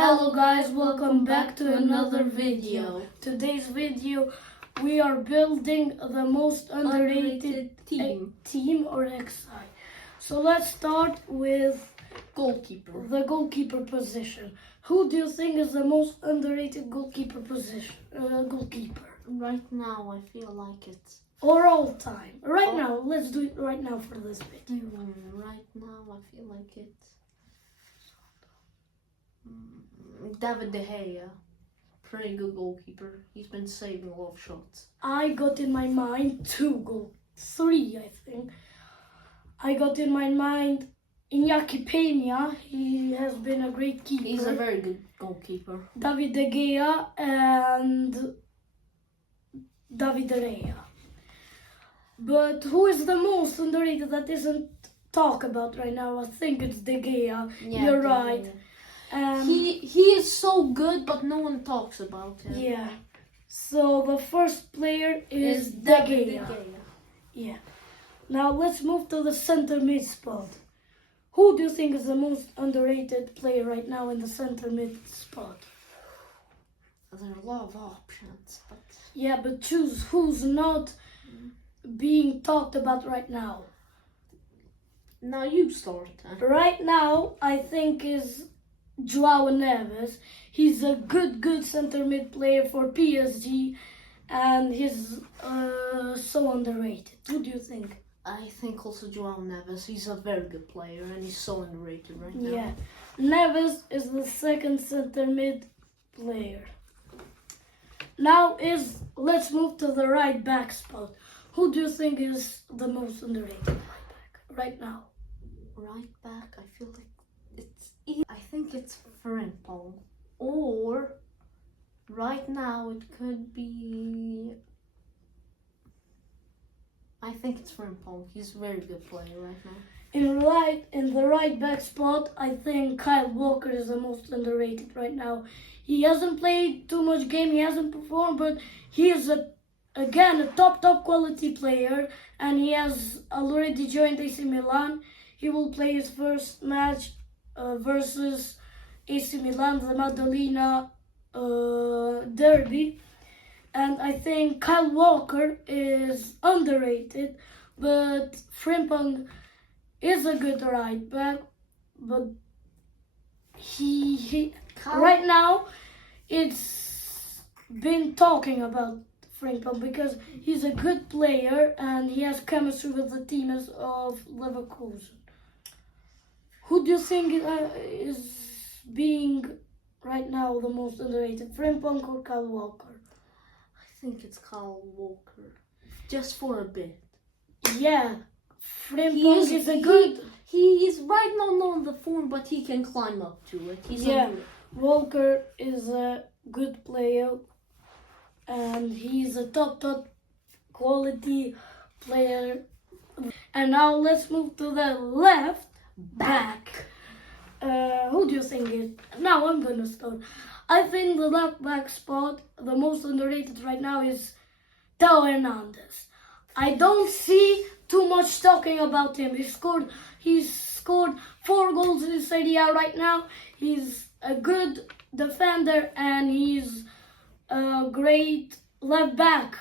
Hello guys, welcome back to another video. Today's video we are building the most underrated team or XI. So let's start with the goalkeeper position. Who do you think is the most underrated goalkeeper position? Goalkeeper. Right now, I feel like it's... Or all time. Right now, let's do it right now for this video. Right now, I feel like it's... David De Gea. Pretty good goalkeeper. He's been saving a lot of shots. I got in my mind three, I think. I got in my mind Iñaki Peña. He has been a great keeper. He's a very good goalkeeper. David De Gea and David De Gea. But who is the most underrated that isn't talked about right now? I think it's De Gea. Yeah, you're right. He is so good, but no one talks about him. Yeah. So the first player is De Gea. Yeah. Now let's move to the center mid spot. Who do you think is the most underrated player right now in the center mid spot? There are a lot of options, but... Yeah, but choose who's not being talked about right now. Now you start. Right now, I think is João Neves. He's a good center mid player for PSG, and he's so underrated. Who do you think? I think also João Neves. He's a very good player, and he's so underrated right now. Yeah, Neves is the second center mid player. Now let's move to the right back spot. Who do you think is the most underrated right back right now? Right back, I feel like I think it's Frimpong. Or right now it could be... I think it's Frimpong. He's a very good player right now. In the right back spot, I think Kyle Walker is the most underrated right now. He hasn't played too much game, he hasn't performed, but he is again a top quality player, and he has already joined AC Milan. He will play his first match versus AC Milan, the Maddalena derby. And I think Kyle Walker is underrated, but Frimpong is a good right back, but he right now it's been talking about Frimpong because he's a good player and he has chemistry with the team of Leverkusen. Who do you think is being right now the most underrated, Frimpong or Kyle Walker? I think it's Kyle Walker, just for a bit. Yeah, Frimpong is a good... He is right now not on the form, but he can climb up to it. Walker is a good player, and he's a top quality player. And now let's move to the left back. Who do you think is? Now I'm gonna start. I think the left back spot, the most underrated right now, is Theo Hernandez. I don't see too much talking about him. He's scored 4 goals in Serie A right now. He's a good defender and he's a great left back.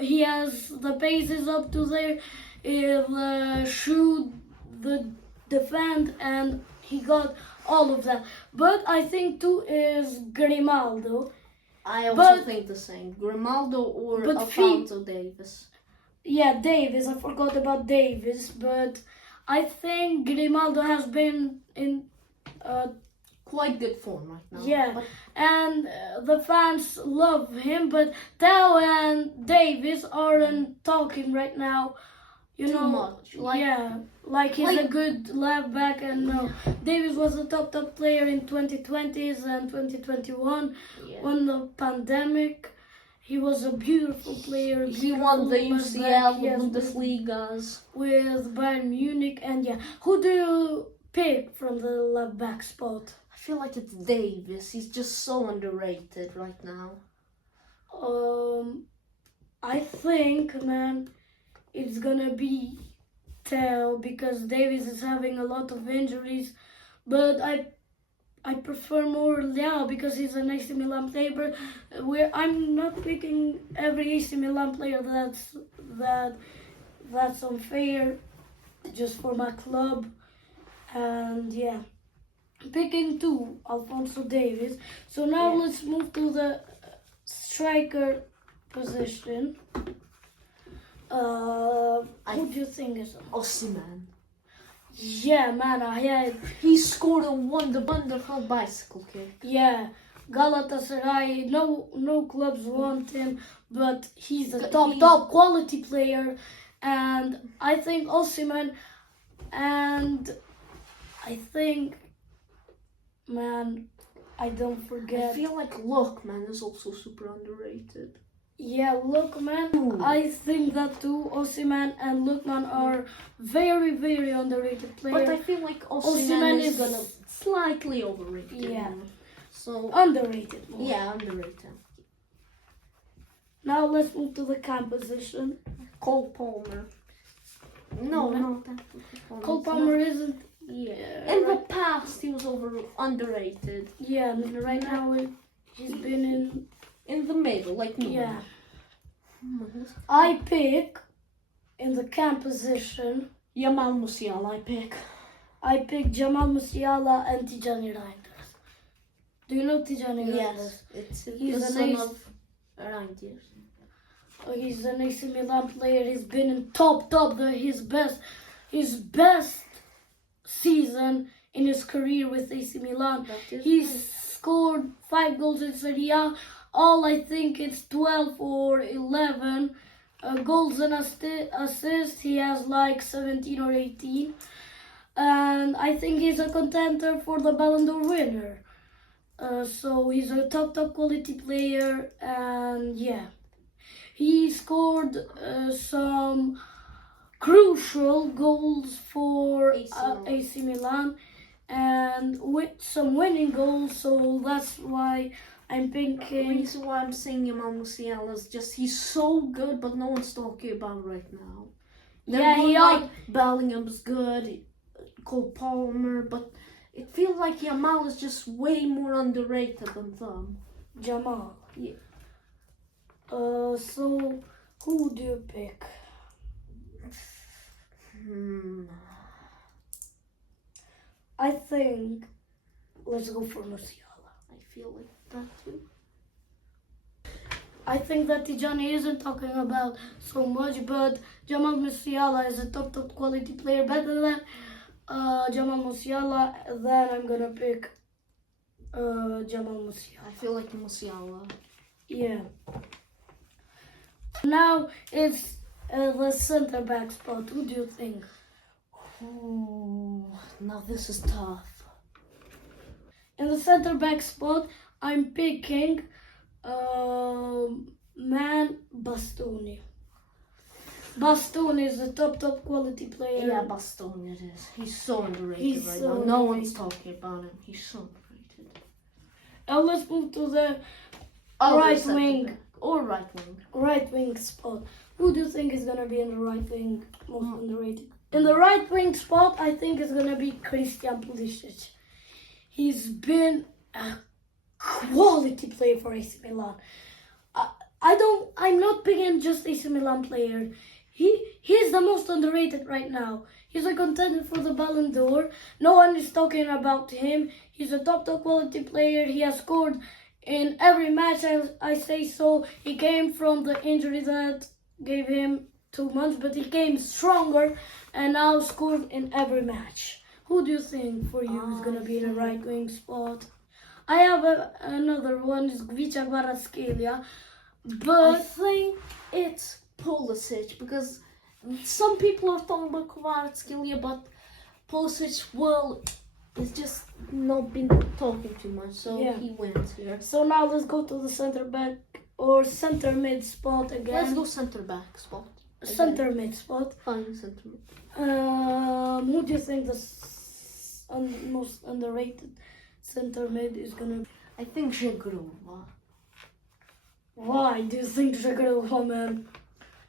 He has the paces up to there, the shoot, the defend, and he got all of that. But I think too is Grimaldo. I also think the same. Grimaldo or Alphonso Davies. Yeah, Davies. I forgot about Davies, but I think Grimaldo has been in quite good form right now. Yeah, and the fans love him, but Theo and Davies aren't talking right now. Too much. Like he's a good left back, and no. Davies was a top player in 2020s and 2021 when the pandemic. He was a beautiful player. He won the UCL, the Bundesligas with Bayern Munich, and who do you pick from the left back spot? I feel like it's Davies. He's just so underrated right now. I think, man, it's gonna be Theo because Davies is having a lot of injuries, but I prefer more Leao because he's an AC Milan player. But I'm not picking every AC Milan player that's unfair, just for my club. And yeah, picking two, Alphonso Davies. So now let's move to the striker position. Who do you think is Osimhen. Yeah, man, He scored a wonderful bicycle kick. Yeah, Galatasaray. No clubs want him, but he's a top quality player, and I think Osimhen, and I think, man, I don't forget. I feel like Lookman is also super underrated. Yeah, Lookman. I think that too. Osimhen and Lookman are very, very underrated players. But I feel like Osimhen is gonna slightly overrated. Yeah. So underrated. More. Yeah, underrated. Now let's move to the camp position. Cole Palmer. No. Cole Palmer isn't. Yeah. In the past, he was underrated. Yeah, and right now he's been in the middle, like me. Yeah. I pick in the camp position. Jamal Musiala, I pick Jamal Musiala and Tijani Reinders. Do you know Tijani Reinders? Yes, he's the son of Reinders. He's an AC Milan player. He's been in top his best season in his career with AC Milan. He's scored 5 goals in Serie A. All I think it's 12 or 11 goals and assists. He has like 17 or 18. And I think he's a contender for the Ballon d'Or winner. So he's a top quality player, and yeah. He scored some crucial goals for AC Milan and with some winning goals, so that's why I'm thinking. The reason why I'm saying Jamal Musiala is just he's so good, but no one's talking about right now. Bellingham's good, Cole Palmer, but it feels like Jamal is just way more underrated than them. Jamal. Yeah. So who do you pick? I think let's go for Musiala. I feel like that too. I think that Tijani isn't talking about so much, but Jamal Musiala is a top quality player, better than Jamal Musiala. Then I'm gonna pick Jamal Musiala. I feel like Musiala. Yeah. Now it's the center back spot. Who do you think? Oh, now this is tough. In the center back spot, I'm picking Bastoni. Bastoni is a top quality player. Yeah, Bastoni it is. He's so underrated now. No one's talking about him. He's so underrated. Now let's move to the right wing. Or right wing. Right wing spot. Who do you think is gonna be in the right wing most underrated? In the right wing spot, I think it's gonna be Christian Pulisic. He's been a quality player for AC Milan. I'm not picking just AC Milan player. He's the most underrated right now. He's a contender for the Ballon d'Or. No one is talking about him. He's a top quality player. He has scored in every match, I say so. He came from the injury that gave him 2 months, but he came stronger and now scored in every match. Who do you think for you is going to be in the right wing spot? I have another one, is Gvica Kvaratskhelia, but I think it's Pulisic, because some people are talking about Kvaratskhelia, but Pulisic, it's just not been talking too much, so he wins here. So now let's go to the center back or center mid spot again. Let's go center back spot. Center mid spot. Fine, center mid. Who do you think the most underrated center mid is gonna be? I think Żegrova. Why do you think Żegrova, man?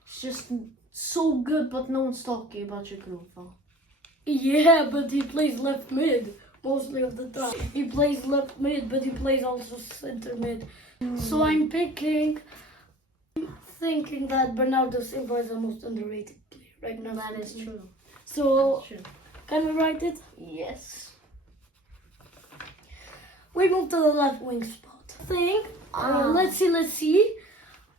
It's just so good, but no one's talking about Żegrova. Yeah, but he plays left mid mostly of the time. He plays left mid, but he plays also center mid. So I'm thinking that Bernardo Silva is the most underrated player right now. That is true. So That's true. can we write it? Yes. We move to the left wing spot. Let's see.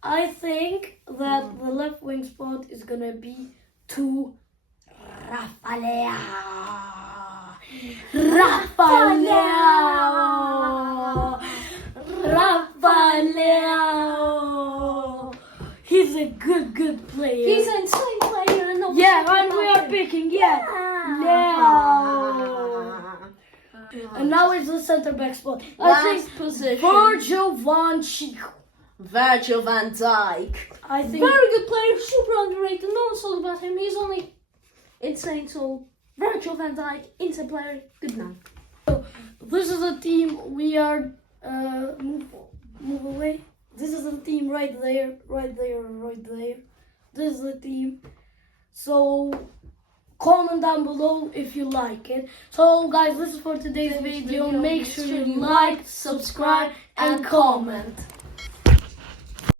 I think that the left wing spot is gonna be to Rafael. He's a good player. He's an insane player. And and we are picking. And now it's the center back spot. Last position. Virgil van Dijk. Virgil van Dijk. I think Very good player, super underrated. No one's talking about him. He's only insane. So Virgil van Dijk, insane player. Good night. this is a team we are move away. This is the team right there. This is the team. So comment down below if you like it. So guys, this is for today's video. Make sure you like, subscribe, and comment.